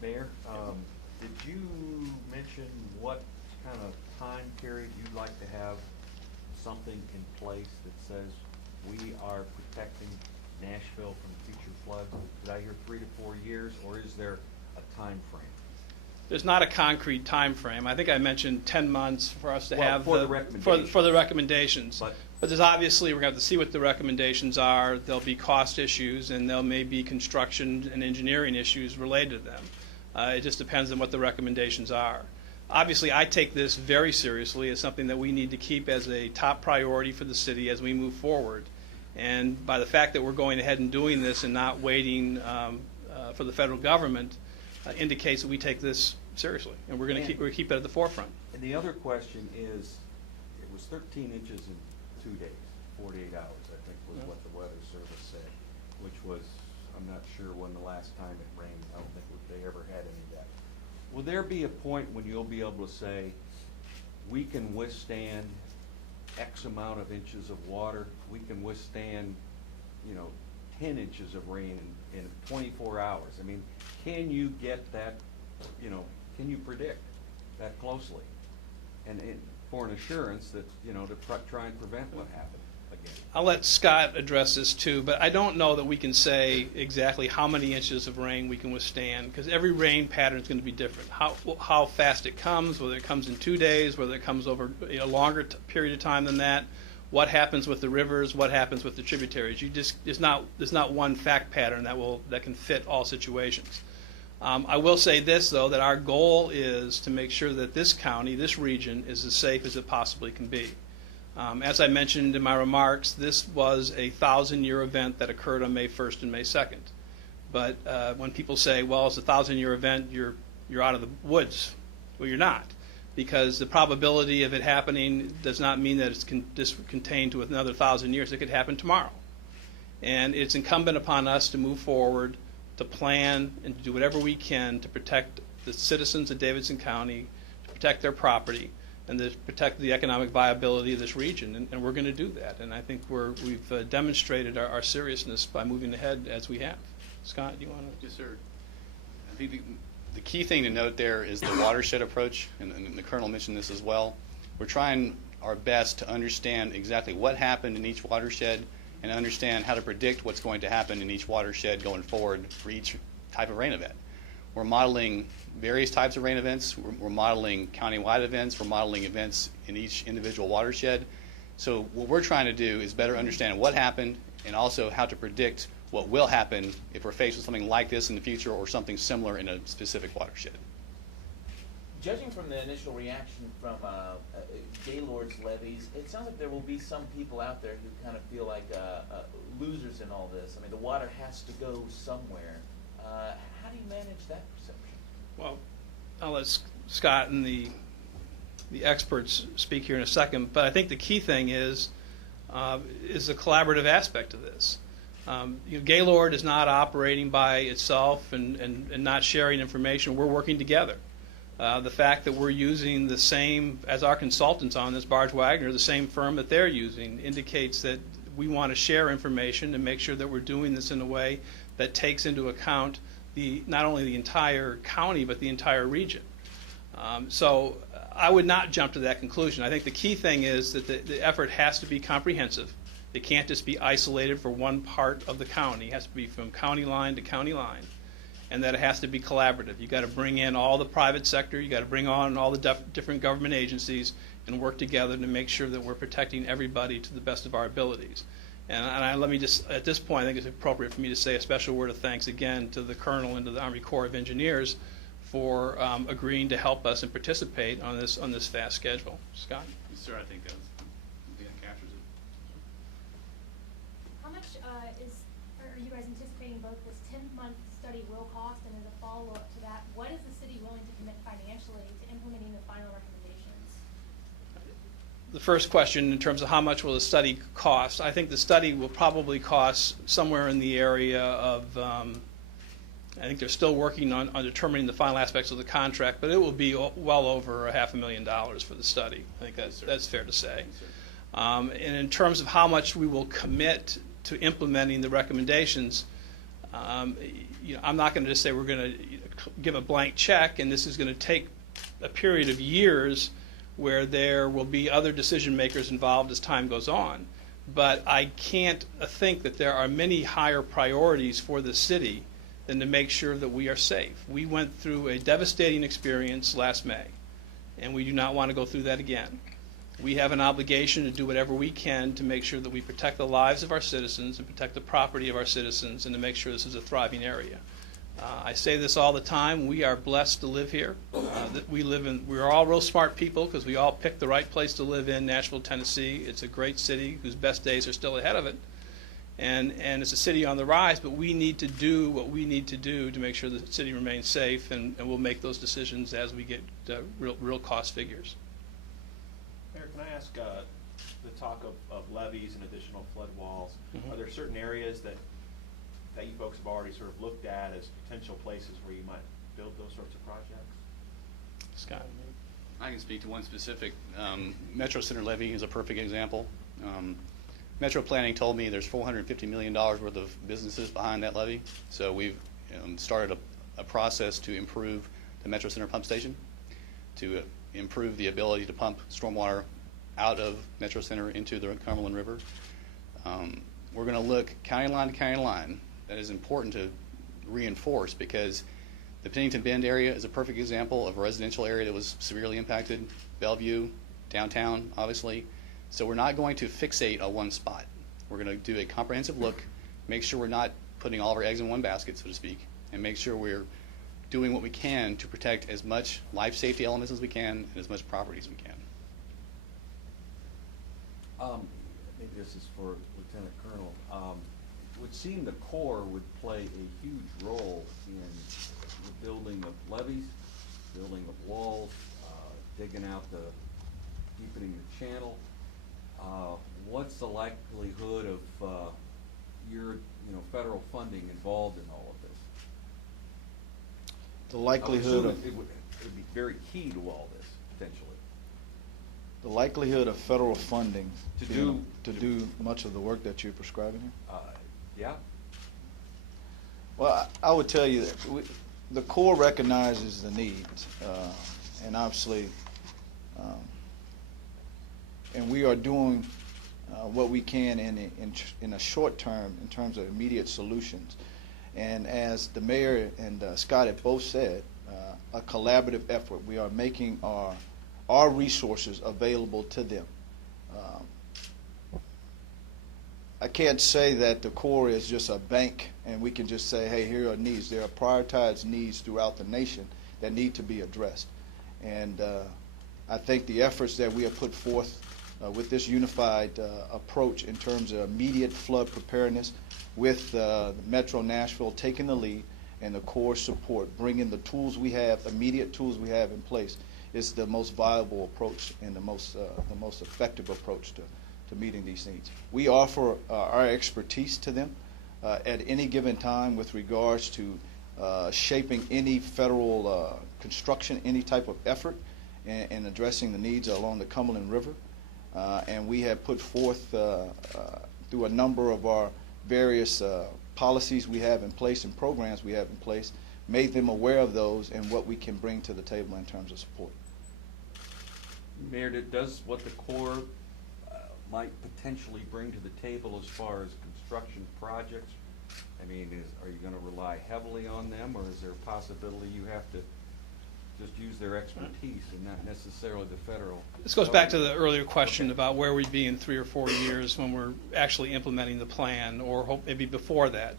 Mayor, did you mention what kind of time period you'd like to have something in place that says we are protecting Nashville from future floods? Did I hear 3 to 4 years, or is there a time frame? There's not a concrete time frame. I think I mentioned 10 months for us to have for the recommendations. For the recommendations. But there's obviously, we're going to have to see what the recommendations are. There'll be cost issues, and there may be construction and engineering issues related to them. It just depends on what the recommendations are. Obviously, I take this very seriously as something that we need to keep as a top priority for the city as we move forward. And by the fact that we're going ahead and doing this and not waiting for the federal government indicates that we take this seriously, and we're going to keep it at the forefront. And the other question is, it was 13 inches in 2 days, 48 hours, I think was what the Weather Service said, which was, I'm not sure when the last time it rained. I don't think they ever had any of that. Will there be a point when you'll be able to say, we can withstand X amount of inches of water, we can withstand, 10 inches of rain in 24 hours? I mean, can you get that, can you predict that closely? And for an assurance that, to try and prevent what happened again. I'll let Scott address this too, but I don't know that we can say exactly how many inches of rain we can withstand, because every rain pattern is going to be different. How fast it comes, whether it comes in 2 days, whether it comes over a longer period of time than that, what happens with the rivers, what happens with the tributaries. There's not one fact pattern that can fit all situations. I will say this, though, that our goal is to make sure that this county, this region, is as safe as it possibly can be. As I mentioned in my remarks, this was a 1,000-year event that occurred on May 1st and May 2nd. But when people say, well, it's a 1,000-year event, you're out of the woods. Well, you're not, because the probability of it happening does not mean that it's contained to another 1,000 years. It could happen tomorrow. And it's incumbent upon us to move forward, to plan, and to do whatever we can to protect the citizens of Davidson County, to protect their property, and to protect the economic viability of this region. And we're going to do that. And I think we've demonstrated our seriousness by moving ahead as we have. Scott, do you want to? Yes, sir. I think the key thing to note there is the watershed approach, and the Colonel mentioned this as well. We're trying our best to understand exactly what happened in each watershed and understand how to predict what's going to happen in each watershed going forward for each type of rain event. We're modeling various types of rain events. We're modeling countywide events. We're modeling events in each individual watershed. So what we're trying to do is better understand what happened and also how to predict what will happen if we're faced with something like this in the future or something similar in a specific watershed. Judging from the initial reaction from Gaylord's levees, it sounds like there will be some people out there who kind of feel like losers in all this. I mean, the water has to go somewhere. How do you manage that perception? Well, I'll let Scott and the experts speak here in a second, but I think the key thing is the collaborative aspect of this. Gaylord is not operating by itself and not sharing information. We're working together. The fact that we're using the same, as our consultants on this, Barge Wagner, the same firm that they're using, indicates that we want to share information and make sure that we're doing this in a way that takes into account not only the entire county but the entire region. So I would not jump to that conclusion. I think the key thing is that the effort has to be comprehensive. It can't just be isolated for one part of the county. It has to be from county line to county line, and that it has to be collaborative. You've got to bring in all the private sector. You've got to bring on all the different government agencies and work together to make sure that we're protecting everybody to the best of our abilities. And let me just, at this point, I think it's appropriate for me to say a special word of thanks again to the Colonel and to the Army Corps of Engineers for agreeing to help us and participate on this fast schedule. Scott? Yes, sir. I think that captures it. How much are you guys anticipating both this 10-month study will cost, and as a follow-up to that, what is the city willing to commit financially to implementing the final recommendations? The first question, in terms of how much will the study cost, I think the study will probably cost somewhere in the area of, I think they're still working on determining the final aspects of the contract, but it will be well over $500,000 for the study. I think that's fair to say. And in terms of how much we will commit to implementing the recommendations, I'm not going to just say we're going to give a blank check, and this is going to take a period of years where there will be other decision makers involved as time goes on. But I can't think that there are many higher priorities for the city than to make sure that we are safe. We went through a devastating experience last May, and we do not want to go through that again. We have an obligation to do whatever we can to make sure that we protect the lives of our citizens and protect the property of our citizens, and to make sure this is a thriving area. I say this all the time. We are blessed to live here. We're all real smart people because we all picked the right place to live in, Nashville, Tennessee. It's a great city whose best days are still ahead of it. And it's a city on the rise, but we need to do what we need to do to make sure the city remains safe, and we'll make those decisions as we get real cost figures. Mayor, can I ask, the talk of levees and additional flood walls, Mhm. are there certain areas that you folks have already sort of looked at as potential places where you might build those sorts of projects? Scott? I can speak to one specific. Metro Center levee is a perfect example. Metro Planning told me there's $450 million worth of businesses behind that levee. So we've started a process to improve the Metro Center pump station, to improve the ability to pump stormwater out of Metro Center into the Cumberland River. We're going to look county line to county line. That is important to reinforce because the Pennington Bend area is a perfect example of a residential area that was severely impacted. Bellevue, downtown, obviously. So we're not going to fixate on one spot. We're going to do a comprehensive look, make sure we're not putting all of our eggs in one basket, so to speak, and make sure we're doing what we can to protect as much life safety elements as we can and as much property as we can. Maybe this is for Lieutenant Colonel. It would seem the Corps would play a huge role in the building of levees, building of walls, digging out deepening the channel. What's the likelihood of your federal funding involved in all of this? The likelihood I would of assume it would be very key to all this potentially. the likelihood of federal funding To do much of the work that you're prescribing here? Yeah. Well, I would tell you that the Corps recognizes the needs, and obviously, and we are doing what we can in a short term in terms of immediate solutions. And as the mayor and Scott have both said, a collaborative effort. We are making our resources available to them. I can't say that the Corps is just a bank and we can just say, hey, here are needs. There are prioritized needs throughout the nation that need to be addressed. And I think the efforts that we have put forth with this unified approach in terms of immediate flood preparedness, with Metro Nashville taking the lead and the Corps support, bringing the tools we have, immediate tools we have in place, is the most viable approach and the most effective approach to meeting these needs. We offer our expertise to them at any given time with regards to shaping any federal construction, any type of effort, and addressing the needs along the Cumberland River. And we have put forth through a number of our various policies we have in place and programs we have in place, made them aware of those and what we can bring to the table in terms of support. Mayor, does what the Corps might potentially bring to the table as far as construction projects? I mean, are you going to rely heavily on them, or is there a possibility you have to just use their expertise and not necessarily the federal? This goes back to the earlier question about where we'd be in 3 or 4 years when we're actually implementing the plan, or maybe before that.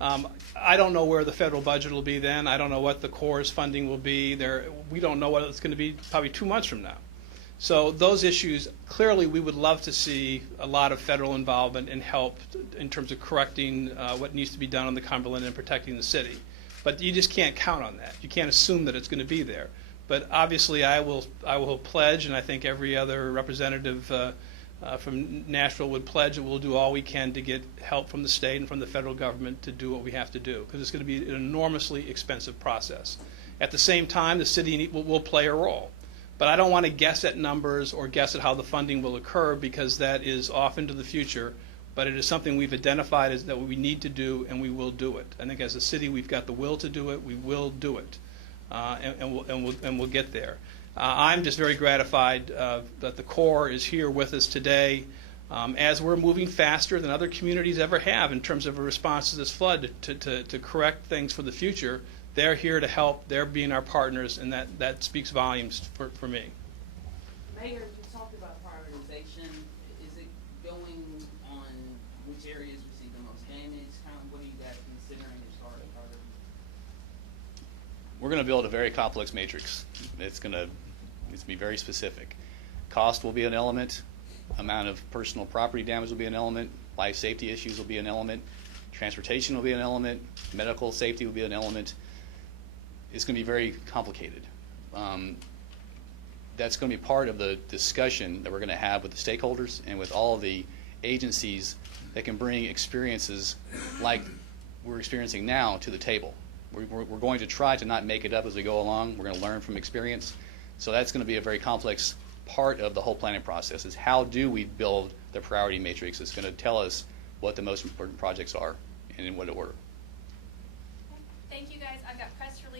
I don't know where the federal budget will be then. I don't know what the Corps' funding will be. We don't know what it's going to be probably 2 months from now. So those issues, clearly we would love to see a lot of federal involvement and help in terms of correcting what needs to be done on the Cumberland and protecting the city. But you just can't count on that. You can't assume that it's going to be there. But obviously I will pledge, and I think every other representative from Nashville would pledge that we'll do all we can to get help from the state and from the federal government to do what we have to do, because it's going to be an enormously expensive process. At the same time, the city will play a role. But I don't want to guess at numbers or guess at how the funding will occur, because that is off into the future but it is something we've identified as that we need to do, and we will do it. I think as a city, we've got the will to do it. We will do it, and we'll get there. I'm just very gratified that the Corps is here with us today, as we're moving faster than other communities ever have in terms of a response to this flood to correct things for the future. They're here to help. They're being our partners, and that speaks volumes for me. Mayor, you talked about prioritization. Is it going on which areas receive the most damage? What are you guys considering as far as priority? We're going to build a very complex matrix. It's going to be very specific. Cost will be an element. Amount of personal property damage will be an element. Life safety issues will be an element. Transportation will be an element. Medical safety will be an element. It's going to be very complicated. That's going to be part of the discussion that we're going to have with the stakeholders and with all of the agencies that can bring experiences like we're experiencing now to the table. We're going to try to not make it up as we go along. We're going to learn from experience. So that's going to be a very complex part of the whole planning process, is how do we build the priority matrix. It's going to tell us what the most important projects are and in what order. Thank you guys. I've got press release.